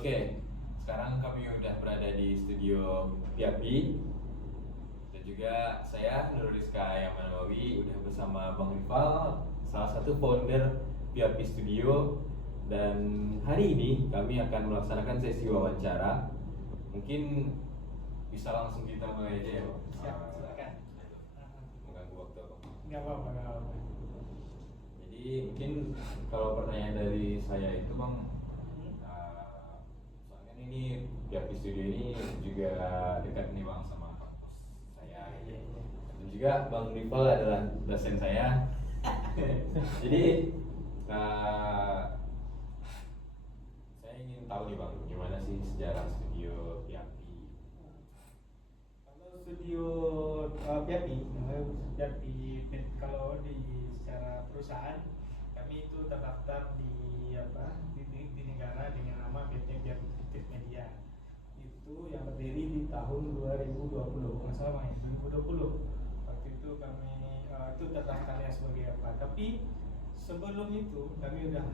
Oke, sekarang kami udah berada di studio Piapi dan juga saya Nurul Rizka Yamanawawi udah bersama Bang Rival, salah satu founder Piapi Studio. Dan hari ini kami akan melaksanakan sesi wawancara. Mungkin bisa langsung kita mulai aja ya, Bang. Siap, silakan. Mengganggu waktu apa? Nggak apa-apa, nggak apa-apa. Jadi mungkin kalau pertanyaan dari saya itu, Bang, soalnya ini Piapi Studio ini juga dekat nih, Bang, sama kampus saya. Dan juga Bang Rival adalah dosen saya. Jadi saya ingin tahu nih, Bang, gimana sih sejarah studio Piapi? Kalau studio Piapi, kalau di secara perusahaan kami itu terdaftar di negara dengan nama PT Piapi Fiktif Media. Itu yang berdiri di tahun 2020, nggak salah Bang, 2020. Waktu itu kami itu terdaftarnya sebagai apa? Tapi sebelum itu kami udah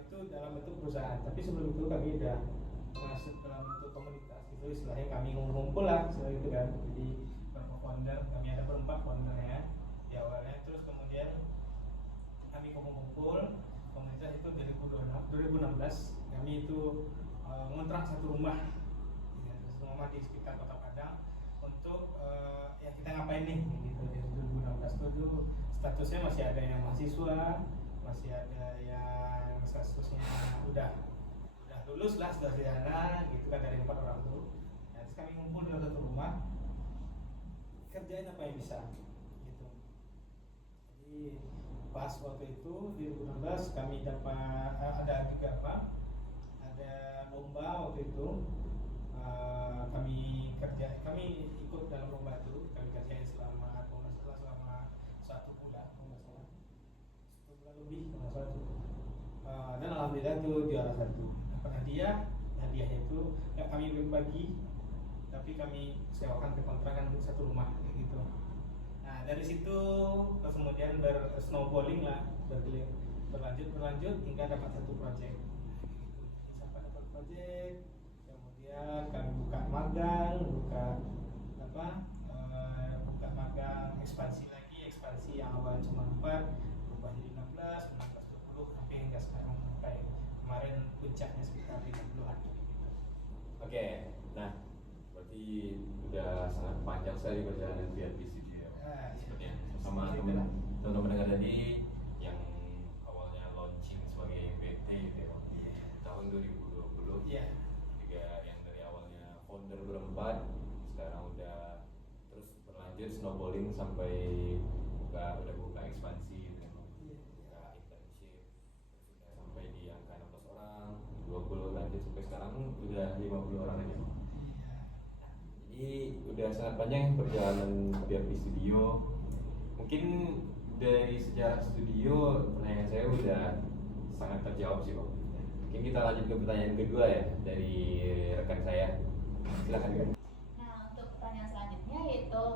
itu dalam bentuk perusahaan. Tapi sebelum itu kami udah masuk dalam bentuk komunitas. Itu istilahnya kami ngumpul lah, seperti itu kan. Jadi beberapa founder, kami ada berempat foundernya di awalnya. Terus kemudian kami kumpul komunitas itu 2016 kami itu ngontrak satu rumah di sekitar Kota Padang untuk ya kita ngapain nih gitu. Di 2016 itu statusnya masih ada yang mahasiswa, masih ada yang statusnya udah lulus lah, sudah sarjana gitu kan, dari 4 orang tuh. Nah, terus kami ngumpul dalam satu rumah, kerjain apa yang bisa gitu. Jadi pas waktu itu di 2016 kami dapat ada juga ada lomba waktu itu. Kami ikut dalam lomba itu, kami kerjain selama selama 1 bulan, satu bulan lebih kalau nggak salah tuh. Dan alhamdulillah tuh juara 1. Dapat hadiahnya itu nggak kami bagi, tapi kami sewakan ke kontrakan untuk satu rumah kayak gitu. Nah, dari situ terus kemudian bersnowballing lah, berlanjut hingga dapat satu proyek. Sampai dapat proyek, kemudian kami buka magang, buka magang, ekspansi yang awal cuma 4 berubah jadi 16, 20 sampai hingga sekarang, sampai kemarin puncaknya sekitar 50-an gitu. Oke, nah berarti udah sangat panjang sekali perjalanan Piapi Studio. Seperti yang sama teman-teman pendengar tadi yang awalnya launching sebagai PT gitu ya, tahun 2020. Iya. Juga yang dari awalnya founder berempat, sekarang udah terus berlanjut snowballing sampai udah buka ekspansi gitu ya, buka internship, terus udah sampai di angka 16 orang, 20 lanjut sampai sekarang udah 50 orang aja. Jadi udah sangat panjang perjalanan Piapi Studio. Mungkin dari sejarah studio pertanyaan saya udah sangat terjawab sih, Bang. Mungkin kita lanjut ke pertanyaan kedua ya dari rekan saya. Silakan. Nah, untuk pertanyaan selanjutnya yaitu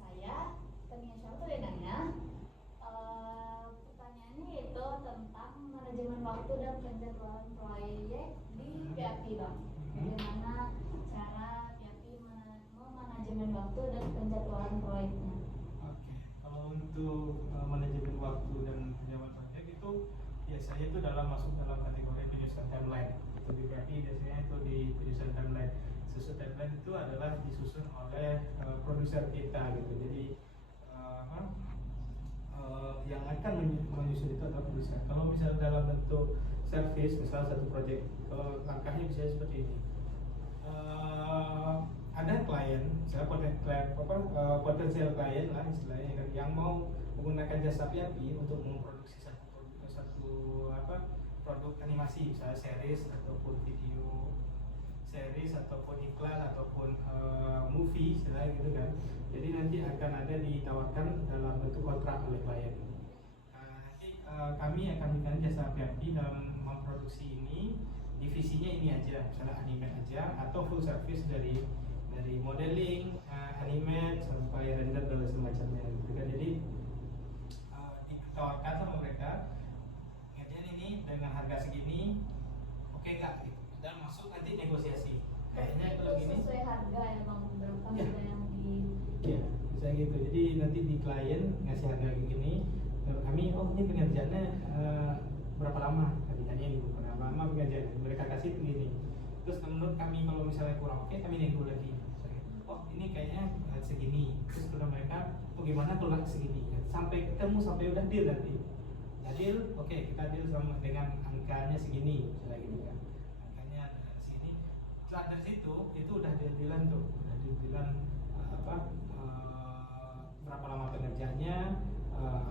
saya Tania Syartul nanya, pertanyaannya yaitu tentang manajemen waktu dan penjadwalan proyek di Piapi, Bang. Bagaimana cara Piapi memanajemen waktu dan penjadwalan proyeknya? Oke, kalau untuk manajemen waktu dan penjadwalan proyek itu biasanya itu masuk dalam kategori penyusunan timeline. Itu di Piapi biasanya itu di penyusunan timeline. Susun timeline itu adalah disusun oleh produser kita gitu. Jadi yang akan menyusun itu adalah produser. Kalau misalnya dalam bentuk service, misalnya satu project, kalau langkahnya bisa seperti ini. Ada klien, misalnya potensial klien lah istilahnya, yang mau menggunakan jasa Piapi untuk memproduksi satu produk animasi, misalnya series ataupun video series ataupun iklan ataupun movie istilahnya gitu kan. Jadi nanti akan ada ditawarkan dalam bentuk kontrak oleh klien. Nanti kami akan memberikan jasa Piapi dalam memproduksi ini, divisinya ini aja, misalnya anime aja atau full service dari modeling, anime sampai render dan semacamnya gitu kan. Jadi ditawarkan sama mereka, ngerjain ini dengan harga segini, klien ngasih harga begini, kami oh ini pengerjaannya berapa lama, kami tanyain berapa lama pengerjaan, mereka kasih begini. Terus menurut kami kalau misalnya kurang oke, kami nego lagi. Oh ini kayaknya segini. Terus kalau mereka, oh gimana kalau nggak segini? Sampai ketemu, sampai udah deal nanti. Nah, deal, oke kita deal sama dengan angkanya segini, misalnya gitu kan. Angkanya segini. Setelah dari situ, itu udah deal-dealan tuh, udah deal-dealan berapa lama pengerjaannya,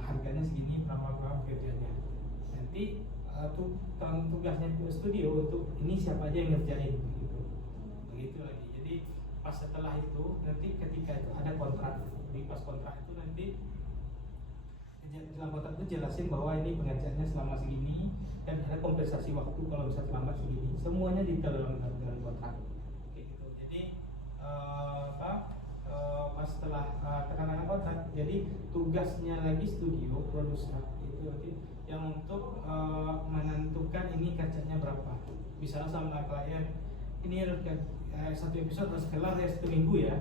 harganya segini, berapa pekerjaannya. Nanti tugasnya studio untuk ini siapa aja yang ngerjain gitu. Begitu lagi. Jadi pas setelah itu nanti ketika itu ada kontrak, di pas kontrak itu nanti dalam kontrak itu jelasin bahwa ini pengerjaannya selama segini dan ada kompensasi waktu kalau bisa terlambat segini. Semuanya detail dalam kontrak. Kayak gitu. Jadi pas setelah tekanan kontrak, jadi tugasnya lagi studio produser itu nanti yang untuk menentukan ini kerjanya berapa. Misalnya sama klien ini harus satu episode harus kelar ya 1 minggu ya.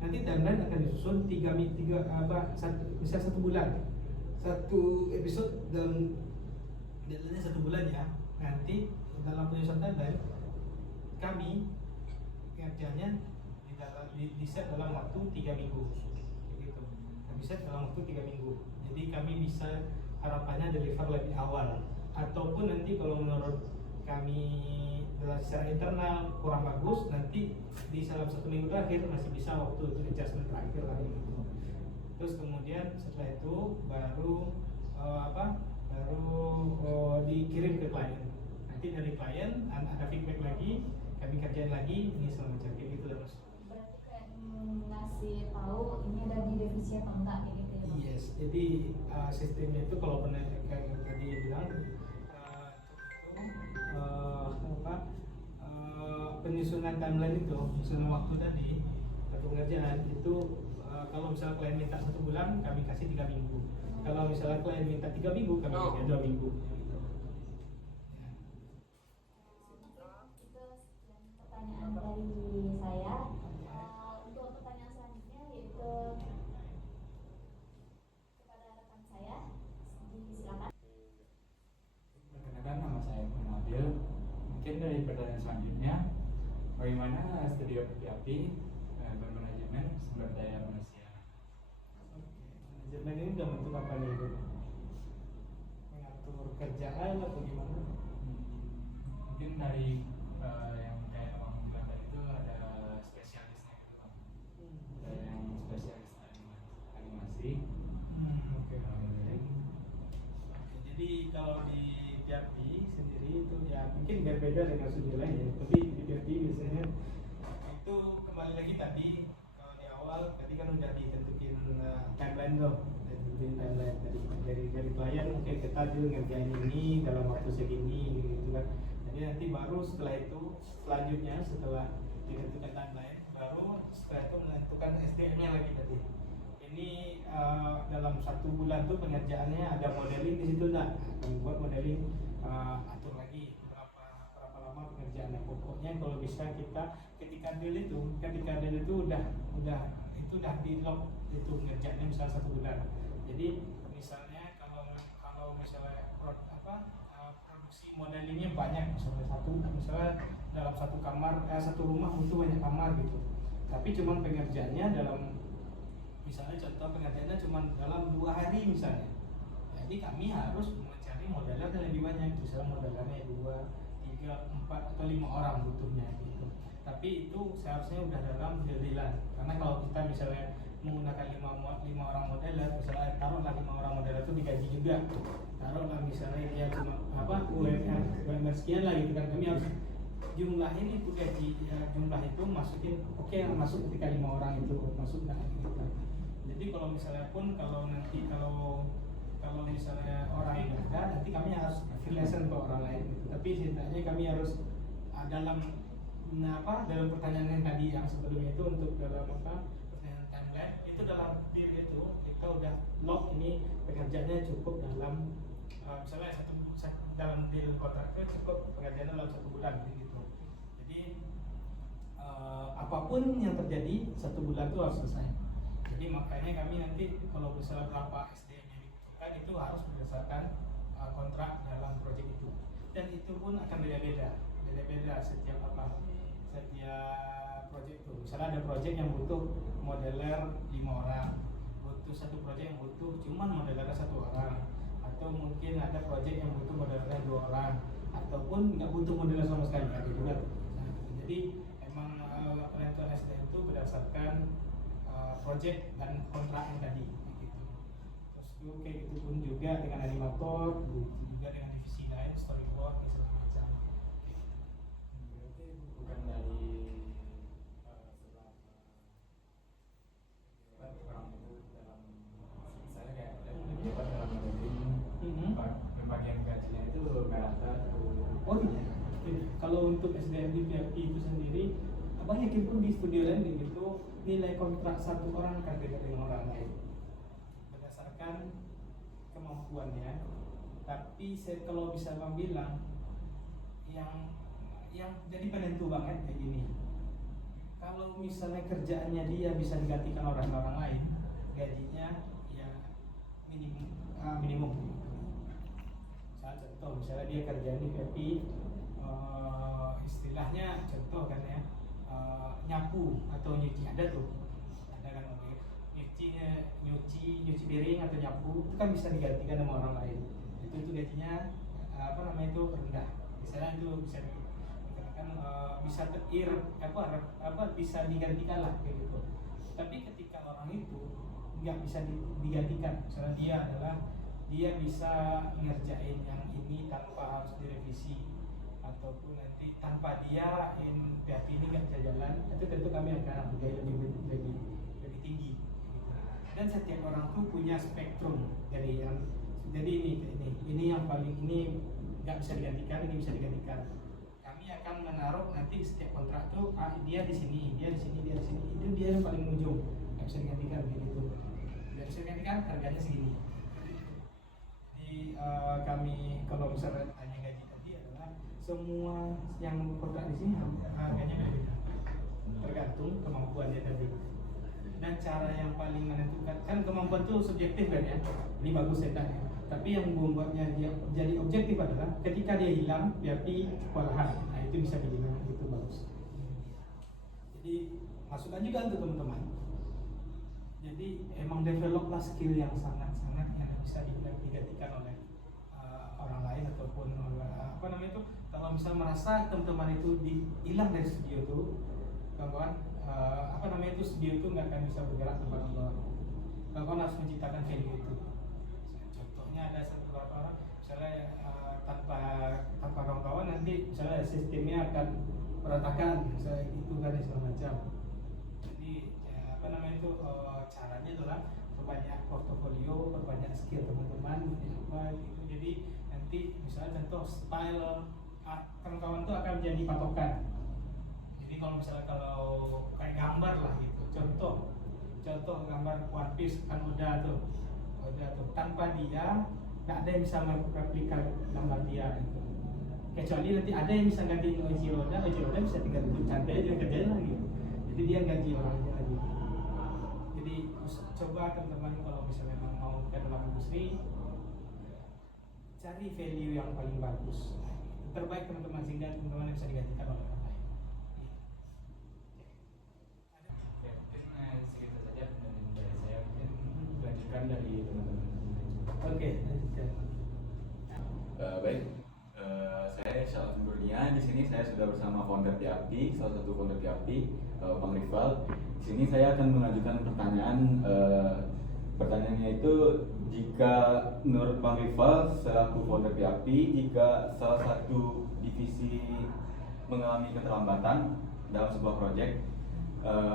Nanti timeline akan disusun misal 1 bulan. 1 episode dalam deadline-nya 1 bulan ya. Nanti dalam penyusunan timeline kami kerjanya di set dalam waktu 3 minggu. Gitu. Kami set dalam waktu 3 minggu. Jadi kami bisa harapannya deliver lebih awal, ataupun nanti kalau menurut kami secara internal kurang bagus, nanti di dalam 1 minggu terakhir masih bisa waktu untuk adjustment terakhir lagi gitu. Terus kemudian setelah itu baru dikirim ke klien. Nanti dari klien ada feedback lagi, kami kerjain lagi, ini selama macam gitu terus. Berarti kayak ngasih tahu ini ada di revisi atau enggak kayak gitu ya? Yes, jadi sistemnya itu kalau pernah kayak tadi bilang penyusunan timeline itu, penyusunan waktu tadi atau pengerjaan itu kalau misalnya klien minta 1 bulan, kami kasih 3 minggu. Kalau misalnya klien minta 3 minggu, kami kasih 2 minggu. Gitu. Ya. Itu sekian pertanyaan dari saya. Untuk pertanyaan selanjutnya yaitu kepada rekan saya, silakan. Perkenalkan, nama saya Nabil. Mungkin dari pertanyaan selanjutnya, bagaimana studio api bermanajemen sumber daya manusia? Manajemen ini udah bentuk apa nih? Mengatur kerjaan atau gimana? Mungkin dari yang kayak abang bilang tadi itu ada spesialisnya gitu bang. Ada yang spesialis animasi. Oke. Jadi kalau di PRP sendiri itu ya mungkin berbeda dengan studio lain ya. Tapi di PRP biasanya itu kembali lagi tadi kalau di awal tadi kan udah ditentuin timeline tuh, ditentuin timeline dari klien. Oke, kita dulu ngerjain ini dalam waktu segini gitu kan. Jadi nanti baru setelah itu selanjutnya setelah ditentukan timeline baru setelah itu menentukan SDM-nya lagi tadi. Ini dalam 1 bulan tuh pengerjaannya ada modeling di situ enggak? Kami buat modeling, atur lagi berapa lama pengerjaannya. Pokoknya kalau bisa kita ketika deal itu udah di lock itu pengerjaannya misalnya 1 bulan. Jadi misalnya kalau misalnya produksi modelingnya banyak, misalnya dalam satu rumah butuh banyak kamar gitu. Tapi cuman pengerjaannya dalam misalnya contoh pengerjaannya cuma dalam 2 hari misalnya. Jadi kami harus mencari modeler yang lebih banyak, misalnya modelernya 2, 3, 4 atau 5 orang butuhnya gitu. Tapi itu seharusnya udah dalam deal-dealan. Karena kalau kita misalnya menggunakan 5 orang modeler, misalnya taruhlah 5 orang modeler itu digaji juga. Taruhlah misalnya dia cuma UMR sekian lah gitu kan. Kami harus jumlah ini tuh gaji jumlah itu masukin masuk ketika 5 orang itu masuk nah gitu. Jadi kalau misalnya pun kalau misalnya orang yang ada nanti kami harus affiliation ke orang lain gitu. Tapi setidaknya kami harus dalam pertanyaan yang tadi yang sebelumnya itu untuk dalam pertanyaan timeline itu dalam deal itu kita udah lock ini pekerjaannya cukup dalam misalnya dalam deal kontrak itu cukup pekerjaannya dalam 1 bulan gitu. Jadi apapun yang terjadi 1 bulan itu harus selesai. Jadi makanya kami nanti kalau misalnya berapa SDM yang dibutuhkan itu harus berdasarkan kontrak dalam proyek itu. Dan itu pun akan beda-beda setiap proyek itu. Misalnya ada proyek yang butuh modeler 5 orang, butuh satu proyek yang butuh cuman modeler 1 orang, atau mungkin ada proyek yang butuh modeler 2 orang, ataupun nggak butuh modeler sama sekali, ada juga. Jadi emang penentuan SDM itu berdasarkan proyek dan kontrak yang tadi gitu. Terus itu kayak gitu pun juga dengan animator, juga dengan divisi lain, storyboard dan segala macam. Berarti bukan dari orang itu dalam saya kayak dapat dalam pembagian gajinya itu merata. Oh tidak. Kalau untuk SDM di PFP itu sendiri, abang yakin pun di studio landing itu nilai kontrak satu orang akan beda dengan orang lain berdasarkan kemampuannya. Tapi kalau bisa abang bilang yang jadi penentu banget kayak gini, kalau misalnya kerjaannya dia bisa digantikan orang lain, gajinya ya minimum. Contoh misalnya dia kerja di PFP, istilahnya contoh kan ya, nyapu atau nyuci, ada kan, nyuci piring atau nyapu itu kan bisa digantikan sama orang lain, itu gajinya rendah, misalnya itu bisa dikatakan bisa bisa digantikan lah kayak gitu. Tapi ketika orang itu nggak bisa digantikan, misalnya dia bisa ngerjain yang ini tanpa harus direvisi, ataupun nanti tanpa dia PHP ini nggak bisa jalan, itu tentu kami akan hargai lebih tinggi gitu. Dan setiap orang tuh punya spektrum, jadi ini yang paling ini nggak bisa digantikan, ini bisa digantikan. Kami akan menaruh nanti setiap kontrak tuh dia di sini, itu dia yang paling ujung, nggak bisa digantikan gitu. Nggak bisa digantikan, harganya segini. Jadi kami kalau misalnya tanya gaji tadi adalah semua yang kontrak di sini harganya beda-beda, tergantung kemampuannya tadi. Dan cara yang paling menentukan, kan kemampuan itu subjektif kan ya, ini bagus ya kan. Tapi yang membuatnya dia jadi objektif adalah ketika dia hilang, berarti kewalahan. Nah itu bisa dibilang itu bagus. Jadi masukan juga untuk teman-teman. Jadi emang developlah skill yang sangat-sangat yang bisa digantikan oleh orang lain ataupun kalau misalnya merasa teman-teman itu hilang dari studio itu, kawan studio itu nggak akan bisa bergerak ke bawah. Kawan harus menciptakan value itu. Contohnya ada beberapa orang misalnya tanpa kawan-kawan nanti misalnya sistemnya akan berantakan, misalnya itu kan segala macam. Jadi caranya adalah perbanyak portofolio, perbanyak skill teman-teman gitu. Jadi nanti misalnya contoh style kawan-kawan itu akan menjadi patokan. Jadi kalau misalnya kayak gambar lah gitu, contoh gambar One Piece kan udah tuh tanpa dia nggak ada yang bisa mereplika gambar dia gitu. Kecuali nanti ada yang bisa gantiin Oichiroda bisa tinggal cantik aja kerjain lagi. Jadi dia gaji orangnya lagi. Jadi coba teman-teman kalau misalnya memang mau ke dalam industri, cari value yang paling bagus, terbaik teman-teman, sehingga teman-teman bisa digantikan oleh orang lain. Segitu saja dari saya, mungkin lanjutkan dari teman-teman. Oke, lanjutkan. Baik, saya Syarif Nurnia. Di sini saya sudah bersama founder PHP, salah satu founder PHP, Bang Rival. Di sini saya akan mengajukan pertanyaan. Pertanyaannya itu, jika menurut Bang Rival selaku founder PHP, jika salah satu divisi mengalami keterlambatan dalam sebuah proyek,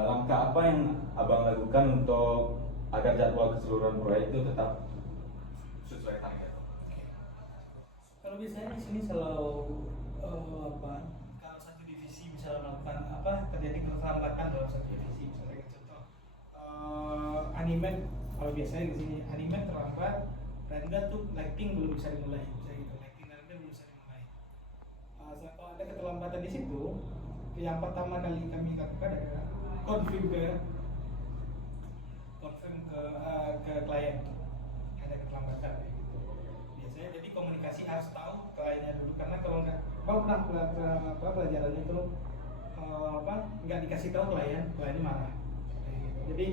langkah apa yang Abang lakukan untuk agar jadwal keseluruhan proyek itu tetap sesuai target? Kalau biasanya di sini selalu kalau satu divisi misalnya melakukan terjadi keterlambatan dalam satu divisi, misalnya contoh animate, kalau biasanya di sini animate terlambat, render tuh lighting belum bisa dimulai, misalnya gitu, lighting render belum bisa dimulai. Kalau ada keterlambatan di situ, yang pertama kali kami lakukan adalah configure confirm ke klien ada keterlambatan kayak gitu. Biasanya jadi komunikasi harus tahu kliennya dulu, karena kalau nggak, pernah pelajarannya itu nggak dikasih tahu kliennya marah. Kayak gitu. Jadi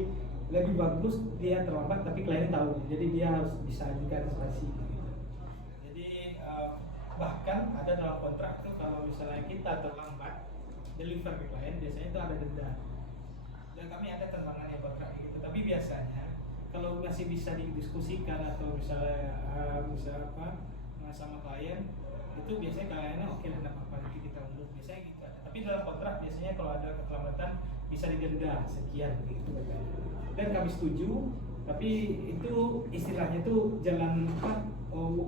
lebih bagus dia terlambat tapi kliennya tahu, jadi dia harus bisa juga antisipasi gitu. Jadi bahkan ada dalam kontrak tuh kalau misalnya kita terlambat deliver ke klien, biasanya itu ada denda. Dan kami ada tentangan yang kontrak gitu. Tapi biasanya kalau masih bisa didiskusikan atau misalnya sama klien, itu biasanya kliennya oke lah, nggak apa-apa, nanti kita undur, biasanya gitu ada. Tapi dalam kontrak biasanya kalau ada keterlambatan bisa didenda sekian gitu. Dan kami setuju, tapi itu istilahnya itu jalan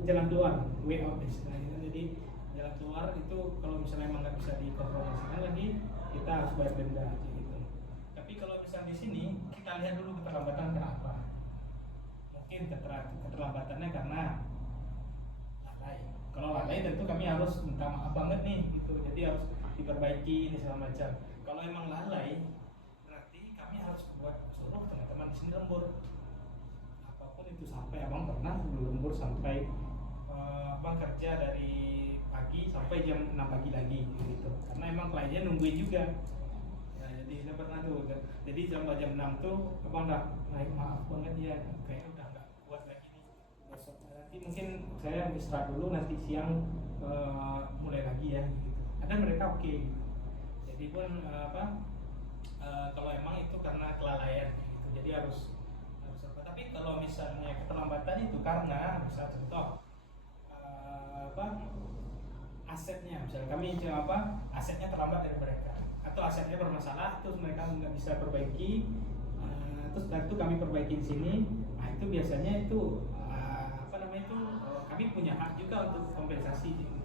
jalan keluar, way out istilahnya. Jadi jalan keluar itu kalau misalnya emang nggak bisa dikonfirmasikan lagi, kita harus bayar denda gitu. Tapi kalau misalnya di sini kita lihat dulu keterlambatan kenapa. Mungkin keterlambatannya karena lalai. Kalau lalai tentu kami harus minta maaf banget nih gitu. Jadi harus diperbaiki ini segala macam. Kalau emang lalai, berarti kami harus suruh teman-teman di sini lembur. Apapun itu, sampai abang pernah lembur sampai abang kerja dari pagi sampai jam 6 pagi lagi gitu. Karena emang kliennya nungguin juga. Nah, jadi saya pernah tuh. Jadi jam 6 tuh abang udah naik, maaf banget ya, kayaknya udah nggak kuat lagi nih. Besok nanti mungkin saya istirahat dulu, nanti siang mulai lagi ya gitu. Ada mereka oke gitu. Jadi pun kalau emang itu karena kelalaian gitu. Jadi harus apa. Tapi kalau misalnya keterlambatan itu karena misal contoh asetnya, misalnya kami asetnya terlambat dari mereka, atau asetnya bermasalah terus mereka nggak bisa perbaiki, terus dari itu kami perbaiki di sini. Nah itu biasanya itu kami punya hak juga untuk kompensasi gitu.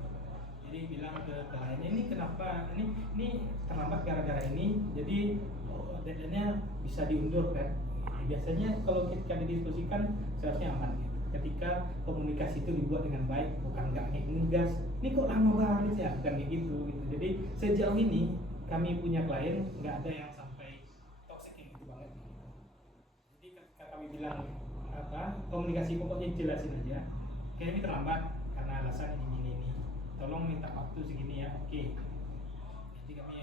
Jadi bilang ke kliennya, ini kenapa ini terlambat gara-gara ini, jadi deadline-nya bisa diundur kan. Biasanya kalau kita didiskusikan seharusnya aman gitu. Ketika komunikasi itu dibuat dengan baik, bukan nggak ngegas, ini kok lama banget ya, bukan kayak gitu. Jadi sejauh ini kami punya klien nggak ada yang sampai toxic gitu banget. Jadi ketika kami bilang komunikasi pokoknya jelasin aja, kayak ini terlambat karena alasan ini, tolong minta waktu segini ya, oke. Jadi kami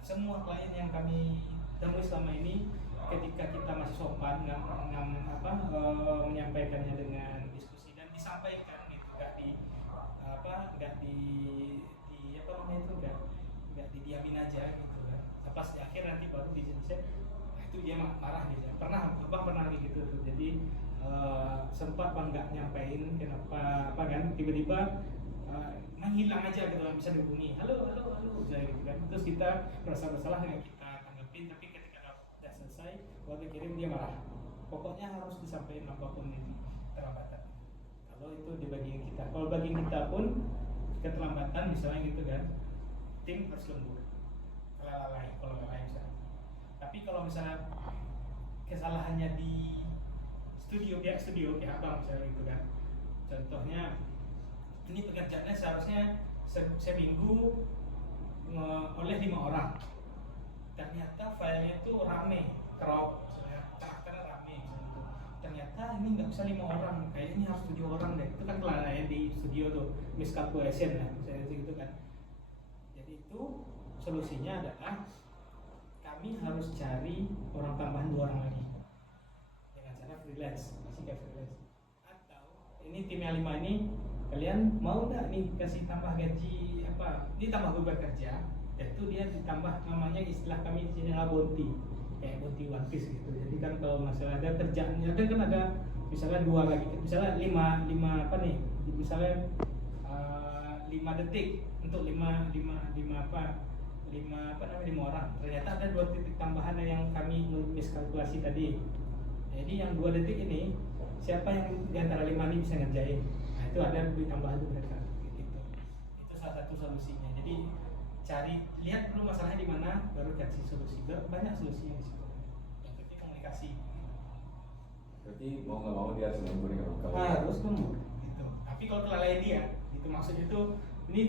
semua klien yang kami temui selama ini, ketika kita masih sopan menyampaikannya dengan diskusi dan disampaikan gitu, nggak didiamin aja gitu kan. Pas di akhir nanti baru dijelasin, itu dia marah gitu. Pernah lagi gitu tuh. Jadi sempat bang nggak nyampein kenapa kan tiba-tiba menghilang aja gitu, bisa dihubungi, halo gitu kan. Terus kita merasa bersalah nggak kita tanggapin, tapi ketika udah selesai baru kirim, dia marah. Pokoknya harus disampaikan apapun itu keterlambatan. Kalau itu di bagian kita, kalau bagian kita pun keterlambatan misalnya gitu kan, tim harus lembur kalau lalai misalnya. Tapi kalau misalnya kesalahannya di pihak studio kayak abang misalnya gitu kan, contohnya ini pekerjaannya seharusnya seminggu oleh 5 orang, ternyata filenya itu rame, crowd misalnya, karakternya rame gitu. Ternyata ini nggak bisa 5 orang, kayaknya harus 7 orang deh. Itu kan kelalaian di studio tuh, miscalculation lah misalnya gitu kan. Jadi itu solusinya adalah kami harus cari orang tambahan 2 orang lagi dengan cara freelance, masih kayak freelance. Atau ini timnya 5 ini, kalian mau nggak nih kasih tambah gaji apa? Ini tambah beban kerja, itu dia ditambah, namanya istilah kami di sini adalah bounty, kayak bounty One Piece gitu. Jadi kan kalau masalah ada kerjaannya, kan ada misalnya 2 lagi, misalnya 5 apa nih? Misalnya 5 detik untuk 5 orang. Ternyata ada 2 titik tambahan yang kami miskalkulasi tadi. Jadi yang 2 detik ini, siapa yang di antara 5 ini bisa ngerjain? Nah itu ada duit tambahan tuh mereka gitu. Itu salah satu solusinya. Jadi lihat dulu masalahnya di mana, baru kasih solusi. Banyak solusinya di situ. Yang penting komunikasi. Berarti mau nggak mau dia harus lembur ya kalau Harus lembur gitu. Tapi kalau kelalaian dia, itu maksudnya itu ini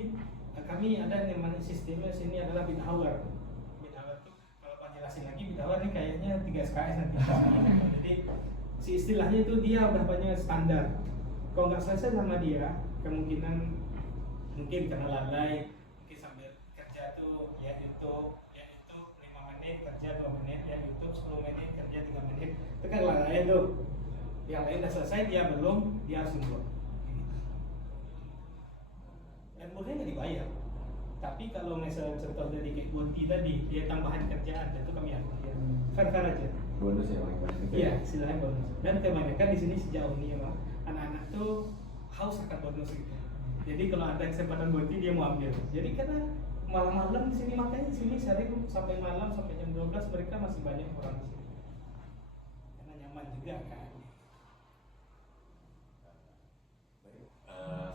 kami ada yang namanya sistemnya sini adalah bid hour. Bid hour itu kalau jelasin lagi bahwa ini kayaknya 3 SKS nanti. Jadi si istilahnya itu dia udah banyak standar. Kalau nggak selesai sama dia, kemungkinan mungkin karena lalai, mungkin sambil kerja tuh ya YouTube 5 menit, kerja 2 menit, ya YouTube 10 menit, kerja 3 menit. Itu kan lalai tuh. Yang lain udah selesai, dia belum, dia harus nunggu. Dan murni nggak dibayar. Tapi kalau misalnya contoh dari kayak Gonti tadi, dia tambahan kerjaan, tentu kami akan ya. Fair aja. Bonus ya paling banyak. Iya, istilahnya bonus. Dan kebanyakan di sini sejauh ini emang anak-anak tuh haus akan bonus gitu. Jadi kalau ada kesempatan Gonti dia mau ambil. Jadi karena malam-malam di sini, makanya di sini sering sampai malam sampai jam 12 mereka masih banyak orang di sini. Karena nyaman juga kan.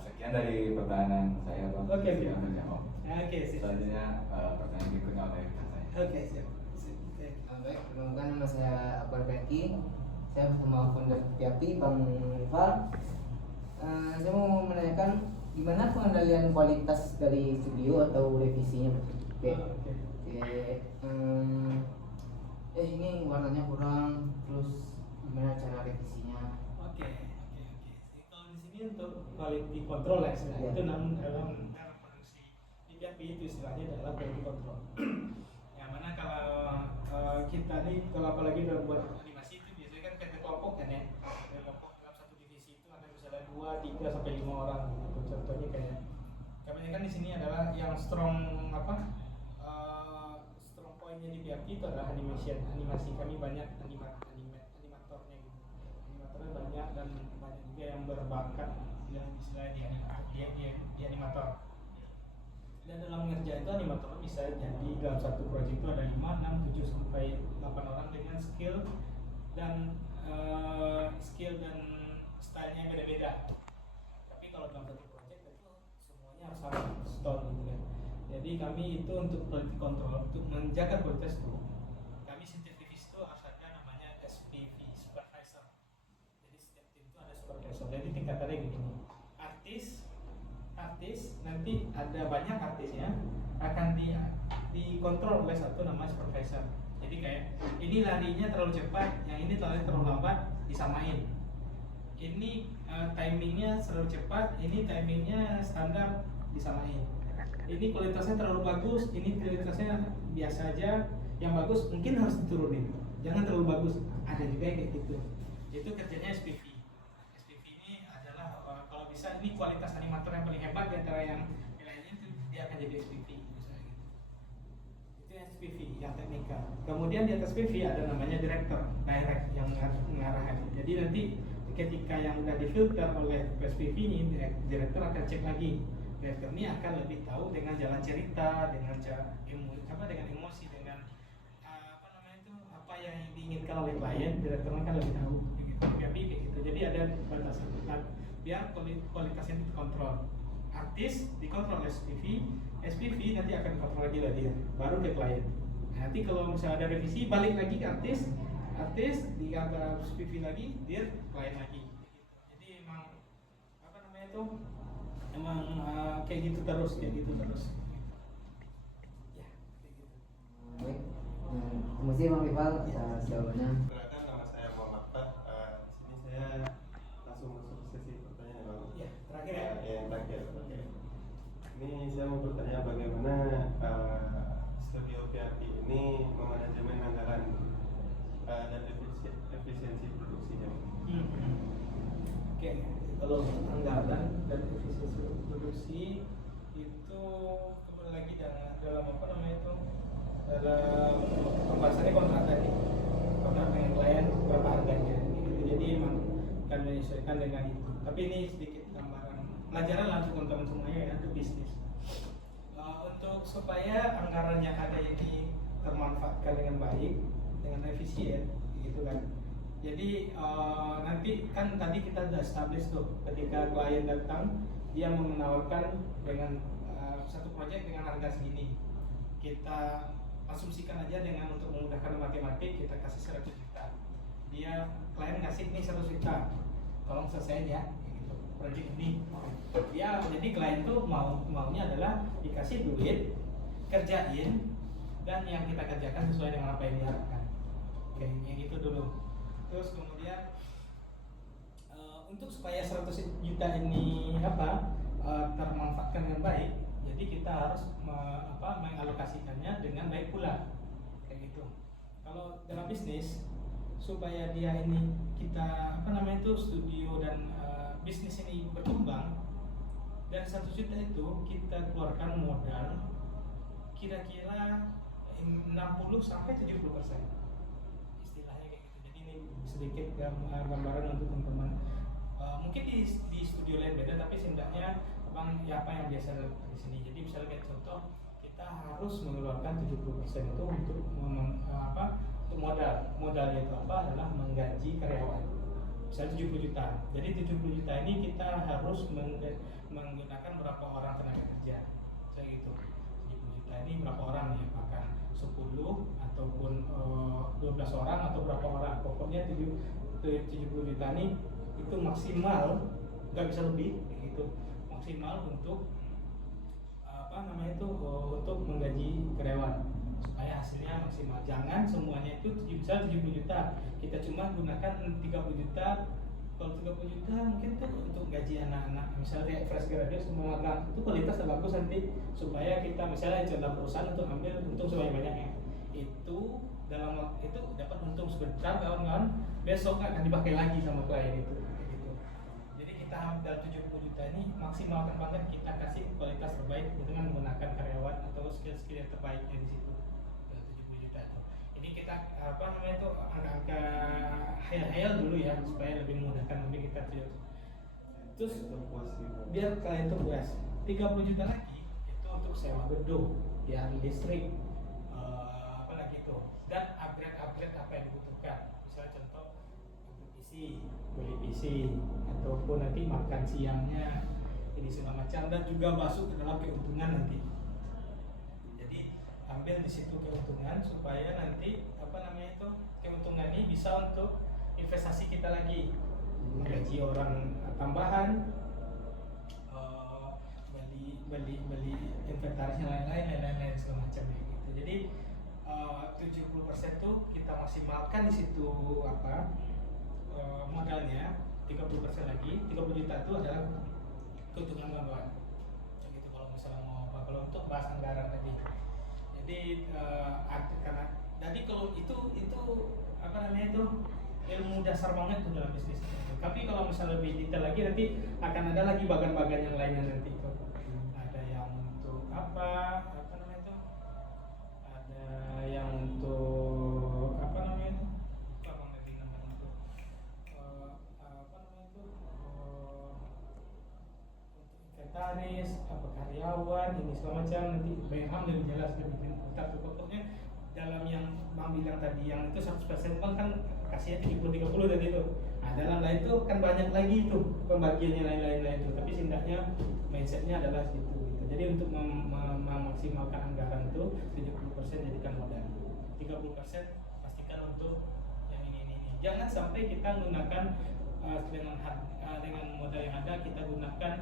Sekian dari pertanyaan saya, Bang. Oke, oke. Silakan menjawab. Oke, sip. Selanjutnya pertanyaan berikutnya oleh rekan saya. Oke, siap. Oke. Baik, perkenalkan nama saya Akbar Beki. Saya bersama founder Piapi, Bang Rival. Saya mau menanyakan gimana pengendalian kualitas dari studio atau revisinya. Oke. Oke. Ini warnanya kurang, terus gimana cara revisinya? Oke. Kalau di sini untuk quality control ya, istilahnya itu dalam produksi di PHP itu istilahnya adalah quality control. Yang mana kalau kita nih, kalau apalagi dalam buat animasi itu biasanya kan kita kelompok kan ya. Kelompok dalam satu divisi itu ada misalnya 2, 3 sampai 5 orang gitu. Contohnya kayak kebanyakan di sini adalah yang strong strong pointnya di PHP itu adalah animasi kami banyak animatornya gitu. Animatornya banyak dan banyak juga yang berbakat yang istilahnya di animator. Dan dalam mengerjakan itu animator bisa jadi dalam satu proyek itu ada 5, 6, 7 sampai 8 orang dengan skill dan stylenya beda-beda. Tapi kalau dalam satu proyek itu semuanya harus sama stone gitu kan. Jadi kami itu untuk quality control, untuk menjaga kualitas itu, kami setiap divisi itu harus ada namanya SPV, supervisor. Jadi setiap tim itu ada supervisor. Jadi tingkatannya begini. Artis nanti ada banyak artisnya akan dikontrol oleh satu nama supervisor. Jadi kayak ini larinya terlalu cepat, yang ini terlalu lambat, disamain. Ini timingnya terlalu cepat, ini timingnya standar, disamain. Ini kualitasnya terlalu bagus, ini kualitasnya biasa aja, yang bagus mungkin harus diturunin. Jangan terlalu bagus, ada juga yang kayak gitu. Itu kerjanya SPV. SPV ini adalah kalau bisa ini kualitas animator yang paling hebat di antara yang lainnya itu dia akan jadi SPV misalnya gitu. Itu yang SPV yang teknikal. Kemudian di atas SPV ada namanya director, direct yang mengarahkan. Jadi nanti ketika yang udah difilter oleh SPV ini, director akan cek lagi. Director ini akan lebih tahu dengan jalan cerita, dengan dengan emosi, dengan apa yang diinginkan oleh klien, director akan lebih tahu. Kayak gitu. Jadi ada batasan biar kualitasnya dikontrol. Artis dikontrol oleh SPV nanti akan dikontrol lagi dia, baru ke klien. Nanti kalau misalnya ada revisi, balik lagi ke artis di kantor SPV lagi, dia klien lagi. Jadi emang kayak gitu terus. Ya, kayak gitu. Baik, terima kasih Bang Rival atas jawabannya. Perkenalkan, nama saya Muhammad Fah. Di sini saya langsung masuk ke sesi pertanyaan ya, Bang. Ya, terakhir ya. Yang terakhir. Oke. Ini saya mau bertanya bagaimana studio PHP ini memanajemen anggaran dan efisiensi produksinya. Oke, kalau anggaran dan efisiensi produksi itu kembali lagi dalam dalam pembahasannya kontrak tadi, kontrak dengan klien berapa harganya gitu. Jadi emang akan menyesuaikan dengan itu. Tapi ini sedikit gambaran pelajaran lah untuk teman-teman semuanya ya, untuk bisnis. Untuk supaya anggaran yang ada ini termanfaatkan dengan baik, dengan efisien gitu kan. Jadi nanti kan tadi kita sudah establish tuh, ketika klien datang dia menawarkan dengan satu proyek dengan harga segini, kita asumsikan aja dengan untuk memudahkan matematik kita kasih 100 juta, dia klien ngasih nih 100 juta, tolong selesaiin ya gitu, proyek ini. Ya jadi klien tuh maunya adalah dikasih duit, kerjain, dan yang kita kerjakan sesuai dengan apa yang diharapkan. Oke, yang itu dulu. Terus kemudian untuk supaya 100 juta ini termanfaatkan dengan baik, jadi kita harus mengalokasikannya dengan baik pula, kayak gitu. Kalau dalam bisnis, supaya dia ini kita studio dan bisnis ini berkembang, dari 1 juta itu kita keluarkan modal kira-kira 60 sampai 70%, istilahnya kayak gitu. Jadi ini sedikit gambaran untuk teman-teman. Mungkin di studio lain beda, tapi setidaknya apa yang biasa di sini. Jadi misalnya kayak contoh, kita harus mengeluarkan 70% itu untuk untuk modal. Modalnya itu adalah menggaji karyawan. Misalnya 70 juta. Jadi 70 juta ini kita harus menggunakan berapa orang tenaga kerja. Kayak gitu. 70 juta ini berapa orang nih? Apakah 10 ataupun 12 orang atau berapa orang? Pokoknya 70 juta ini itu maksimal, nggak bisa lebih, gitu. Maksimal untuk untuk menggaji karyawan supaya hasilnya maksimal. Jangan semuanya itu bisa 70 juta, kita cuma gunakan 30 juta. Kalau 30 juta mungkin tuh untuk gaji anak-anak, misalnya kayak fresh graduate semua magang, itu kualitasnya bagus nanti, supaya kita misalnya dalam perusahaan untuk ambil untung sebanyak-banyaknya, itu dalam waktu itu dapat untung sebentar, kawan-kawan besok akan dipakai lagi sama klien itu, gitu. Jadi kita dalam 70 juta ini maksimalkan banget, kita kasih kualitas terbaik dengan menggunakan karyawan atau skill-skill yang terbaiknya di situ. Dalam 70 juta itu. Ini kita angka-angka hayal-hayal dulu ya, supaya lebih memudahkan nanti kita tuh. Terus biar kalian tuh puas. 30 juta lagi itu untuk sewa gedung, biar listrik, dan upgrade apa yang dibutuhkan. Misalnya contoh beli PC, ataupun nanti makan siangnya, ini segala macam, dan juga masuk ke dalam keuntungan nanti. Jadi ambil di situ keuntungan supaya nanti keuntungan ini bisa untuk investasi kita lagi, menggaji orang tambahan, beli inventaris yang lain segala macam gitu. Jadi 70% tuh kita maksimalkan di situ modalnya, 30% lagi, 30 juta itu adalah keuntungan kawan-kawan. Gitu kalau misalnya mau kalau untuk bahas anggaran tadi. Jadi kalau itu ilmu dasar banget tuh dalam bisnis. Tapi kalau misalnya lebih detail lagi, nanti akan ada lagi bagian-bagian yang lainnya nanti itu. Ada yang untuk ada yang untuk inventaris, karyawan, ini segala macam, nanti BM lebih jelas, lebih tapi pokoknya dalam yang Bang bilang tadi, yang itu 100% kan kasihnya 70-30 tadi itu. Nah, dalam lain itu kan banyak lagi itu pembagiannya lain-lain itu, tapi setidaknya mindsetnya adalah situ gitu. Jadi untuk memaksimalkan anggaran itu 70% jadikan modal, 30% pastikan untuk yang ini. Jangan sampai kita menggunakan dengan modal yang ada, kita gunakan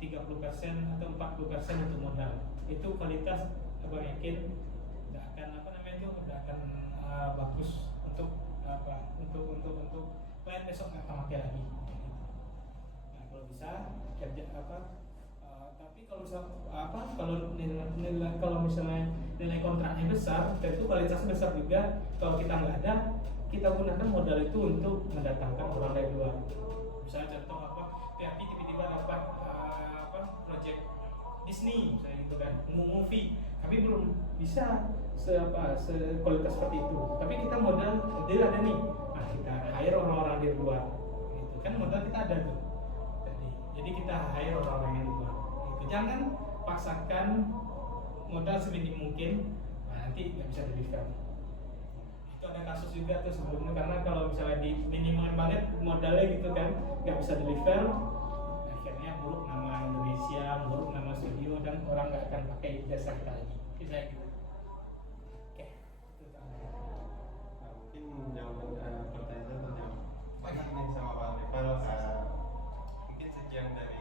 30% atau 40% untuk modal. Itu kualitas abang yakin tidak akan bagus untuk klien besok nggak akan pakai lagi. Nah, kalau bisa kerja tapi kalau misalnya nilai kontraknya besar, tentu kualitasnya besar juga. Kalau kita nggak ada, kita gunakan modal itu untuk mendatangkan orang dari luar. Misalnya contoh PAP tiba-tiba dapat project Disney misalnya gitu kan, movie, tapi belum bisa sekualitas seperti itu. Tapi kita modal deal ada nih, nah kita hire orang-orang dari luar, gitu kan, modal kita ada tuh. Jadi kita hire orang-orang yang di luar. Gitu. Jangan paksakan modal seminim mungkin, nah nanti nggak bisa deliver. Itu ada kasus juga tuh sebelumnya, karena kalau misalnya di minimal banget modalnya gitu kan, nggak bisa deliver, akhirnya buruk nama Indonesia, buruk nama studio, dan orang nggak akan pakai jasa kita lagi. Bisa gitu. Oke. Mungkin jawaban pertanyaan terjawab. Banyak nih sama Bang Rival. Mungkin sekian dari